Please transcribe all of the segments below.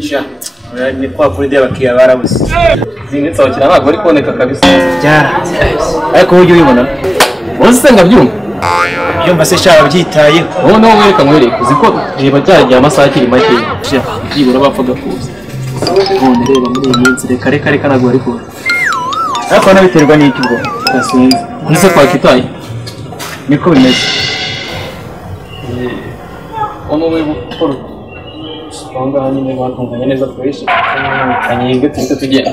Sha. Ni kwa kuri dia bakiya barabuze. Zimwe tsawukira ntabwo ari kuboneka kabisa. Byara. Ariko ujye ubibona. Usenga byumva. Byumva se sha babyitaye. Wowe no wereka mwereka uziko reba cyagiye amasaha akiri make. Sha. Byibura bapfaga kuza. None reba muri iyi minsi reka ntabwo ari kubona. Ariko nabiterwa n'iki ubwo. Gasinzi. Nise twakitaye. Niko bimeze. Ono wewe gukora Wanga nyine batunganya neza twese kanyenge tugenda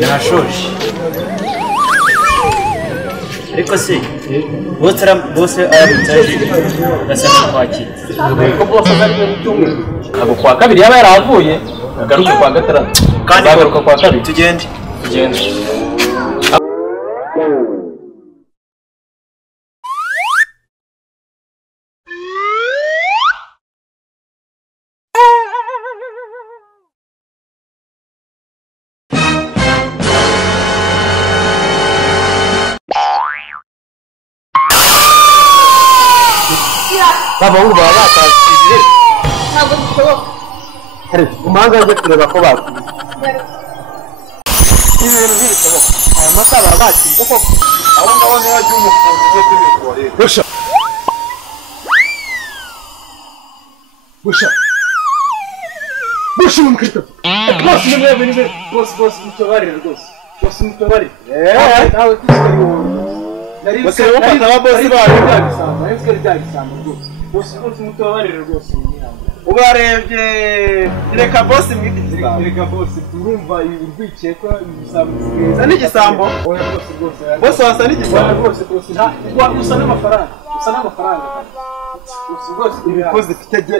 nashoje ariko se bose arabitaje gasaba kwakira ko bose bari mu cyumwe abo kwa kabiri yaba yaravuye agaruka kwa gatandatu kandi agaruka kwa kabiri tugende Baba ubu batasize ntabwo bishoboka hari umanga aje kureba ko bakuze ibintu bishoboka aya masaba bakize ko aho ngaho ne waje umufungo cyo kubikora busha umukristo boss ni mwe bini boss mutobari rwose boss mutobari nawe kuri bose bafata aba boss bari byagisamba ese byagisamba rwose boss mutobari rwose ubarebye reka boss mwitizira reka boss turumva urwikiye ko ibisambo n'igisambo oya boss wasa n'igisambo rwose gusa n'amafaranga rwose ibikoze fitege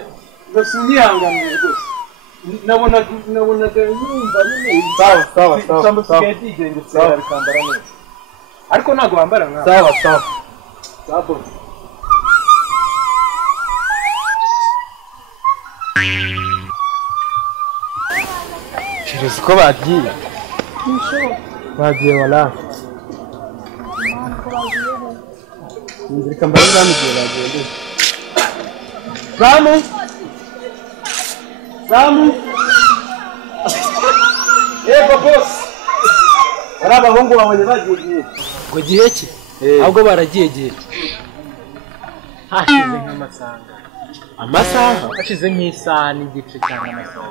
rwose nyihanganiye rwose nabonaga yumva nyine sawa isambo sigende sawa bikambara neza ariko ntago bambara nka sawa boss Shirizi ko bagiye wala Nzirika mbari bamugiye bagiye Samu boss abahungu babonye bagiye ngo gihe ki ahubwo baragiye gihe hashize amasaha hashize nk'isaha n'igice cyangwa amasaha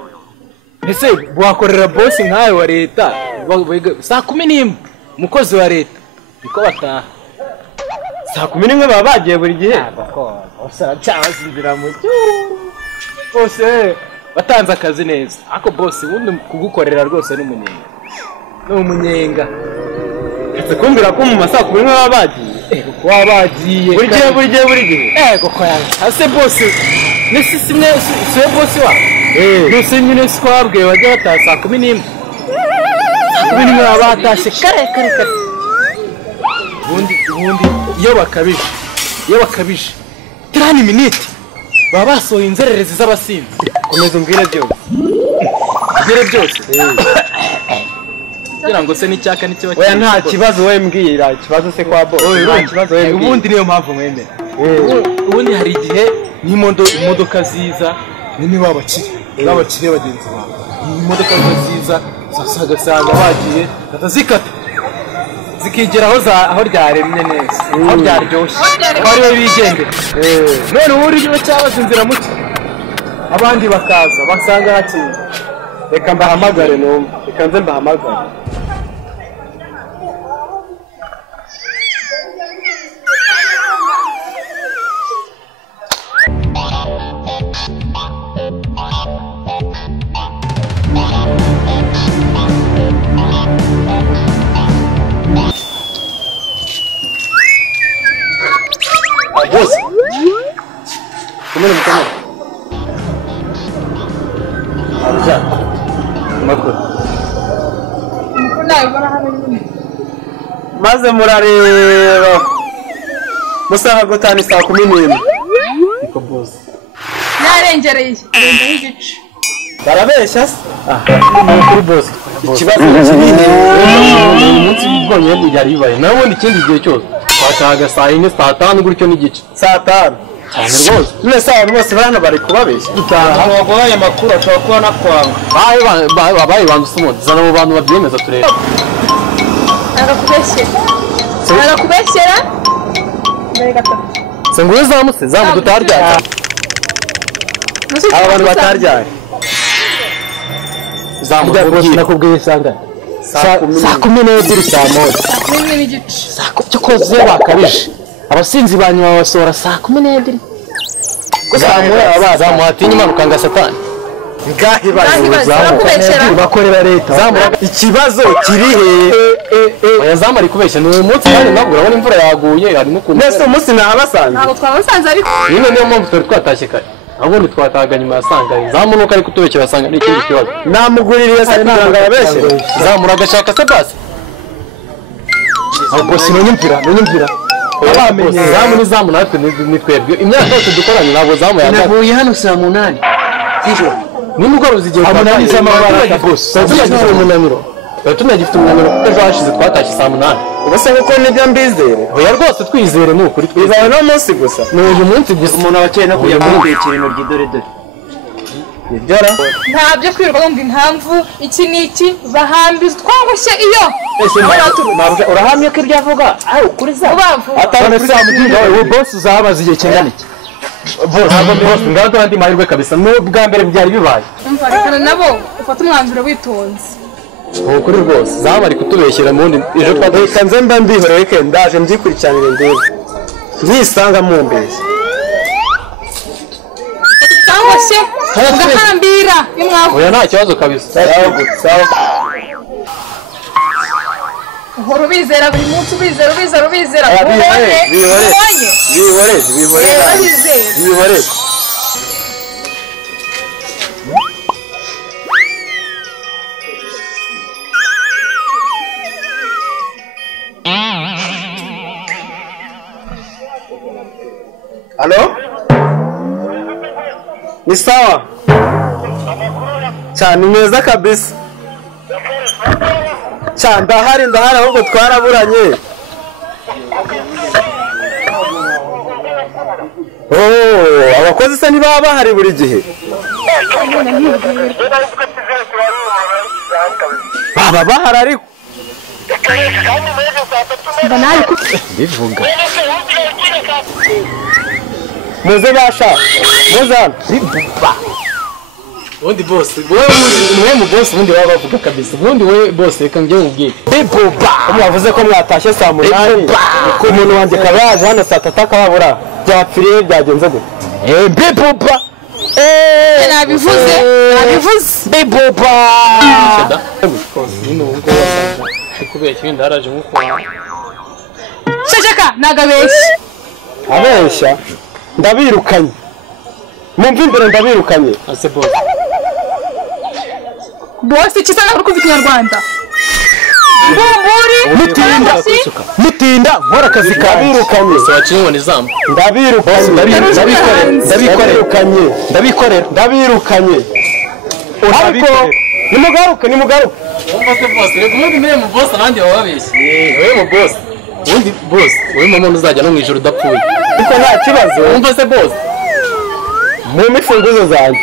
ese wakorera boss nkawe wa leta saa 11 umukozi wa leta niko bataha saa 11 baba bagiye buri gihe cyabazindira mu bose batanze akazi neza ako boss ubundi kugukorera rwose n'umunyenga ese kumbira ko mu masaha 11 baba bagiye kuba bagiye buri gihe koko ase boss nisi simwe se boss wa nuse nyine swabwe bajya bataha saa 11 baba batashe kare ubundi iyo bakabije 30 minutes baba basohoye inzererezi z'abasinzi komeza umbwire byose kugira ngo se n'icyaka n'icyo oya nta kibazo we mbwira ikibazo se kwa boss nta kibazo we ubundi niyo mpamvu mwemera ubundi hari igihe imodoka ziza nini babakire bagenzi bawe imodoka ziza ugasanga bagiye batazikata zikigera aho ryaremye neza aho ryaryoshye aho ari we bigendera none ubu uri cyabaza inzira muke abandi bakaza basanga hakiye reka mbahamagare numva reka nze mbahamagare boss kumene mukama arja makuru maze murareba musaha gutani saa 11 niko boss Narengereye. Arengereye igice. barabeshya se ni kuri boss ikibazo kinini umunsi bwonyine ntibyari bibaye nawe ikindi gihe cyose twatahaga saa 4 saa 5 gutyo n'igice saa 5 cyane rwose mwese abantu bose bana bari kubabeshya dutaha waguhaye amakuru ashobora kuba nakwanga babaye bandusa umundi zana mu bantu babyemeza turebe Arakubeshyera. Mbere gatatu. se nguye zamutse dutaryana aba bantu bataryana zamutse rwose nakubwiye sanga saa 12 saa 1 Rimwe n'igice. cyo koze bakabije abasinzi banyuma basohora saa 12 zamuhatinya impanuka nga satani ngahi barakubeshyera. bakorera leta ikibazo kiri oya zamari kubeshya ni umunsi kandi ntabwo urabona imvura yaguye harimo ukuntu nese umunsi nahabasanze Ntabwo twabasanze ariko. nyine niyo mpamvu twari twatashye kare ahubwo twatahaga nyuma ya sanga zamunuka ari kutubekera asanga ni ikindi kibazo namuguririye se kugira ngo ababeshye zamura agashaka se basi ahubwo sinonyumvira abamenye zamu natwe ni twebwe imyaka yose dukoranye ntabwo zamu yagaze navuye hano saa 8 z'ijoro nimugoroba zigiye umunani z'amabara boss tunagifite umunaniro tunagifite umunaniro kuko ejo hashize twatashye saa 8 ubase kuko nibyo mbizere oya rwose twizere ni ukuri bibaye no munsi gusa ni uyu munsi gusa umuntu abakeye no kujya kumubikira intoryi dore nibyara Ntabyo kwirirwa bumva impamvu iki n'iki bahambiza twangushye iyo. urahamye ko ibyo avuga aho ukuri za Ubavu. atari saa mutinda we boss uzabaza igihe kingana iki boss ngaho andi mahirwe kabisa n'ubwa mbere byari bibaye Umva rekana nabo ufata umwanzuro witonze. ukuri rwose zamu ari kutubeshyira mu ndi ejo reka nze mba mbihoreye ke ndaje mbyikurikiranire ndebe ntisanga mu mbeshyi Twangushye. Ugahambira imwavu. oya nta kibazo kabisa sawa Uhora ubizera buri munsi ubizera. bihore Halo? Ni sawa? Cyane neza kabisa. Cyane ndahari ahubwo twaraburanye. Abakozi se ntibaba bahari buri gihe? Baba bahari ariko. Bivuga. Muze basha. Muzana. ubundi boss wowe mu boss ubundi baba bavuga kabisa ubundi wowe boss reka njye mubwire Bibuba. Mwavuze ko mwatashye saa 8. Ko umuntu wanje kabaje hano saa 3 akababura. Byapfiriye byagenze gute? Bibuba. Nabivuze. Bibuba. nyine ubwo kubeshya wenda haraje nkuko Shashaka nagabeshye. Abeshya. Ndabirukanye. Mumva imbere ndabirukanye. ase boss Boss ikisa na kuvuga Ikinyarwanda. Bumburi. Mutinda nkora akazi kabirukanye. se waciye ngo nizamu Ndabirukanye. Ndabirukanye. Ariko nimugaruke. umva se boss reka ubundi mwe mu boss abandi baba babeshye wowe mu boss ubundi boss wowe mama uzajya no mu ijoro udapfuye Ariko nta kibazo. umva se boss Mu mifunguzo zanjye.